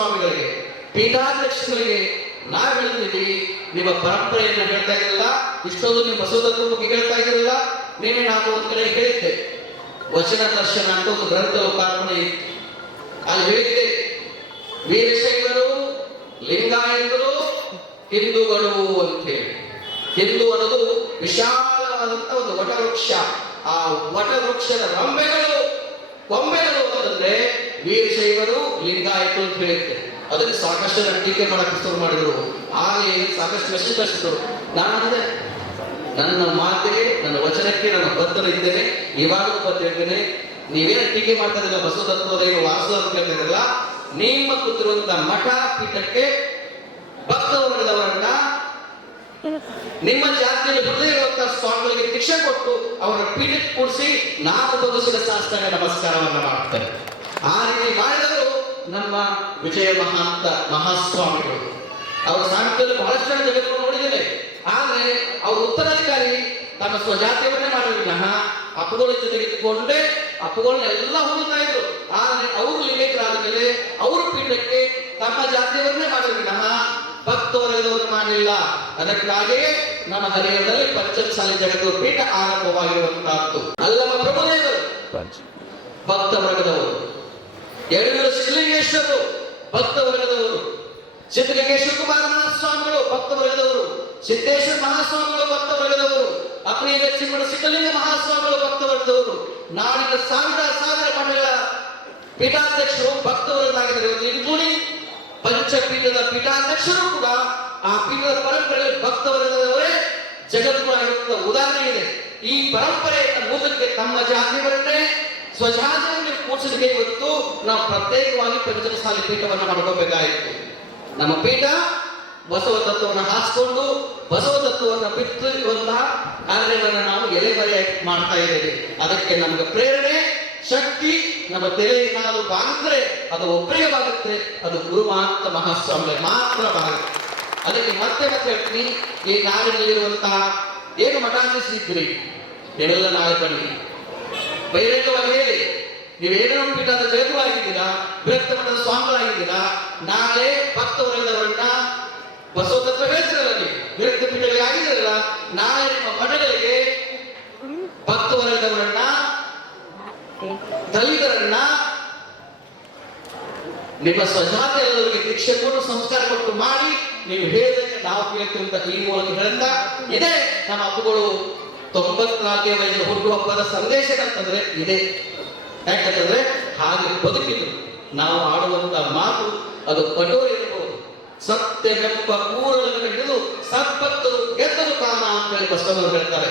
ಮಹಾಸ್ವಾಮಿಗಳಿಗೆ, ಪೀಠಾಧ್ಯಕ್ಷಗಳಿಗೆ ನಾವು ಹೇಳ್ತೀವಿ, ನಿಮ್ಮ ಪರಂಪರೆಯನ್ನು ಹೇಳ್ತಾ ಇರಲಿಲ್ಲ, ಇಷ್ಟೊಂದು ನಿಮ್ಮ ಬಸವತತ್ವ ಬಗ್ಗೆ ಹೇಳ್ತಾ ಇರಲಿಲ್ಲ. ನೀವೇ ನಾನು ಒಂದು ಕಡೆ ಹೇಳಿದ್ದೆ, ವಚನ ದರ್ಶನ ಅಂತ ಒಂದು ಗ್ರಂಥ ಲೋಕಾರ್ಪಣೆ ಇತ್ತು. ಅಲ್ಲಿ ಹೇಳಿದ್ದೆ, ವೀರಶೈವರು, ಲಿಂಗಾಯತರು, ಹಿಂದೂಗಳು ಅಂತ ಹೇಳಿ. ಹಿಂದೂ ಅನ್ನೋದು ವಿಶಾಲವಾದಂತ ಒಂದು ವಟವೃಕ್ಷ. ಆ ವಟವೃಕ್ಷದ ಕೊಂಬೆಗಳು ಅಂತಂದ್ರೆ ವೀರಶೈವರು, ಲಿಂಗಾಯತರು ಅಂತ ಹೇಳುತ್ತೆ. ಅದಕ್ಕೆ ಸಾಕಷ್ಟು ಜನ ಟೀಕೆ ಮಾಡಕ್ಕೆ ಶುರು ಮಾಡಿದ್ರು. ಹಾಗೆ ಸಾಕಷ್ಟು ಮೆಸೇಜ್ ಕಳಿಸಿದ್ರು. ನಾನು ನನ್ನ ಮಾತಿಗೆ, ನನ್ನ ವಚನಕ್ಕೆ ನಾನು ಬದ್ಧನಿದ್ದೇನೆ. ಇವಾಗಲೂ ಬದ್ಧ ಇದ್ದೇನೆ. ನೀವೇನು ಟೀಕೆ ಮಾಡ್ತಾ ಇದ್ದೀರ, ಬಸವ ತತ್ವದ ವಾಸು ಅಂತ ಹೇಳ್ತಿದ್ರಲ್ಲ, ನಿಮ್ಮ ಕೂತಿರುವಂತಹ ಮಠ ಪೀಠಕ್ಕೆ ಭಕ್ತವರ್ಗದವರನ್ನ, ನಿಮ್ಮ ಜಾತಿಯಲ್ಲಿ ಬರೆದಿರುವಂತಹ ಸ್ವಾಮಿಗಳಿಗೆ ಶಿಕ್ಷೆ ಕೊಟ್ಟು ಅವರ ಪೀಠಕ್ಕೆ ಕೂಡಿಸಿ ನಾನು ಬದುಕಿದ ಶಾಸ್ತ್ರ ನಮಸ್ಕಾರವನ್ನ ಮಾಡ್ತೇನೆ. ಆ ರೀತಿ ಮಾಡಿದವರು ನಮ್ಮ ವಿಜಯ ಮಹಾಂತ ಮಹಾಸ್ವಾಮಿಗಳು. ಅವರ ಸಾಹಿತ್ಯದಲ್ಲಿ ಬಹಳಷ್ಟು ಜನ ಜಗತ್ತು ನೋಡಿದ್ದೇನೆ. ಆದ್ರೆ ಅವ್ರ ಉತ್ತರಾಧಿಕಾರಿ ತಮ್ಮ ಸ್ವಜಾತಿಯವನ್ನೇ ಮಾಡಿದ್ರು. ಅಪ್ಪುಗಳ ಜೊತೆಗೆ ಇಟ್ಕೊಂಡೆ ಅಪ್ಪುಗಳನ್ನ ಎಲ್ಲ ಹೋಗ್ತಾ ಇದ್ರು. ಆದ್ರೆ ಅವರು ಲಿಂಗೈಕ್ಯರಾದ ಮೇಲೆ ಅವ್ರ ಪೀಠಕ್ಕೆ ತಮ್ಮ ಜಾತಿಯವನ್ನೇ ಮಾಡಿದ್ರು. ಭಕ್ತವರ್ಗದವರು ಮಾಡಲಿಲ್ಲ. ಅದಕ್ಕಾಗಿಯೇ ನಮ್ಮ ಹರಿಹರದಲ್ಲಿ ಪಂಚಮಸಾಲಿ ಜಗತ್ತು ಪೀಠ ಆರಂಭವಾಗಿರುವಂತಹದ್ದು. ಅಲ್ಲಮ ಪ್ರಭುದೇವರು ಭಕ್ತ ವರ್ಗದವರು, ಯಡೂರು ಸಿದ್ಧಲಿಂಗೇಶ್ವರರು ಭಕ್ತ ವರ್ಗದವರು, ಸಿದ್ಧಲಿಂಗೇಶ್ವರ ಕುಮಾರ ಮಹಾಸ್ವಾಮಿಗಳು ಭಕ್ತ ವರ್ಗದವರು, ಸಿದ್ದೇಶ್ವರ ಮಹಾಸ್ವಾಮಿಗಳು ಭಕ್ತ ವರ್ಗದವರು, ಅಪ್ರಿಯ ಸಿದ್ಧಲಿಂಗ ಮಹಾಸ್ವಾಮಿಗಳು ಭಕ್ತ ವರ್ಗದವರು, ನಾಡಿನ ಸಾವಿರ ಮಠಗಳ ಪೀಠಾಧ್ಯಕ್ಷರು ಭಕ್ತ ವರ್ಗದಾಗಿದ್ದಾರೆ. ಇನ್ಕ್ಲೂಡಿಂಗ್ ಪಂಚಪೀಠದ ಪೀಠಾಧ್ಯಕ್ಷರು ಕೂಡ ಆ ಪೀಠದ ಪರಂಪರೆಯಲ್ಲಿ ಭಕ್ತ ವರ್ಗದವರೇ ಜಗದ್ಗುರುವಾಗಿರುವ ಉದಾಹರಣೆ ಇದೆ. ಈ ಪರಂಪರೆಯ ಮೂಲಕ್ಕೆ ತಮ್ಮ ಜಾತಿಯವರನ್ನೇ ಸ್ವಜಾತಿಯವರಿಗೆ ಕೂಡಿಸಲಿಕ್ಕೆ ಇವತ್ತು ನಾವು ಪ್ರತ್ಯೇಕವಾಗಿ ಪಂಚಮಸಾಲಿ ಪೀಠವನ್ನು ಮಾಡ್ಕೋಬೇಕಾಯಿತು. ನಮ್ಮ ಪೀಠ ಬಸವ ತತ್ವವನ್ನು ಹಾಸ್ಕೊಂಡು ಬಸವ ತತ್ವವನ್ನು ಬಿತ್ತುವಂತಹ ಕಾರ್ಯಗಳನ್ನು ನಾವು ಎಲೆಮರೆ ಮಾಡ್ತಾ ಇದ್ದೇವೆ. ಅದಕ್ಕೆ ನಮಗೆ ಪ್ರೇರಣೆ, ಶಕ್ತಿ ನಮ್ಮ ತಲೆ ಏನಾದರೂ ಬಾಗಿದ್ರೆ ಅದು ಒಬ್ಬರಿಗೆ ಬಾಗುತ್ತೆ, ಅದು ಗುರುಮಾಂತ ಮಹಾಸ್ವಾಮಿಗಳಿಗೆ ಮಾತ್ರ ಬಾಗುತ್ತೆ. ಅದಕ್ಕೆ ಮತ್ತೆ ಹೇಳ್ತೀನಿ, ಈ ನಾಡಿನಲ್ಲಿರುವಂತಹ ಏನು ಮಠಾಧೀಶರಿದ್ದೀರಿ ನೀವೆಲ್ಲ ನಾಳೆ ಬನ್ನಿ, ಬಹಿರಂಗವಾಗಿ ಹೇಳಿ ನೀವೇನೋ ಪೀಠದ ಜಗತ್ತುವಾಗಿದ್ದೀರಾ, ಬೃಹತ್ ಮಠದ ಸ್ವಾಮಿಗಳಾಗಿದ್ದೀರಾ. ನಾಳೆ ಭಕ್ತವರ್ಗದವರನ್ನ ಬಸವ ತತ್ವ ಹೇಳ್ತಿರಲ್ಲ, ನೀವು ಬೃಹತ್ ಪೀಠಗಳಿಗೆ ಆಗಿದ್ದೀರಲ್ಲ, ನಾಳೆ ನಿಮ್ಮ ಮಠಗಳಿಗೆ ಭಕ್ತವರ್ಗದವರನ್ನ, ದಲಿತರನ್ನ, ನಿಮ್ಮ ಸ್ವಜಾತಿಯವರಿಗೆ ದೀಕ್ಷೆ ಕೊಟ್ಟು ಸಂಸ್ಕಾರ ಕೊಟ್ಟು ಮಾಡಿ ನೀವು ಹೇಳಿದಂತೆ ನಾವು ಕೇಳ್ತಿರುವಂತ ಈ ಮೂಲಕ ಹೇಳಿದ ಇದೇ ನಮ್ಮ ಹಬ್ಬಗಳು 94ನೇ ವಯಸ್ಸಿನ ಹುಟ್ಟುಹಬ್ಬದ ಸಂದೇಶಗಳಂತಂದ್ರೆ ಇದೆ. ಯಾಕಂತಂದ್ರೆ ಹಾಗೆ ಬದುಕಿದ್ರು. ನಾವು ಆಡುವಂತ ಮಾತು ಅದು ಕಠೋರ ಇರಬಹುದು. ಸತ್ಯವೆಂಬ ಕೂರಲನ್ನು ಹಿಡಿದು ಸಂಪತ್ತು ಗೆದ್ದಲು ಕಾಮ ಅಂತ ಹೇಳಿ ಬಸವಣ್ಣ ಹೇಳ್ತಾರೆ.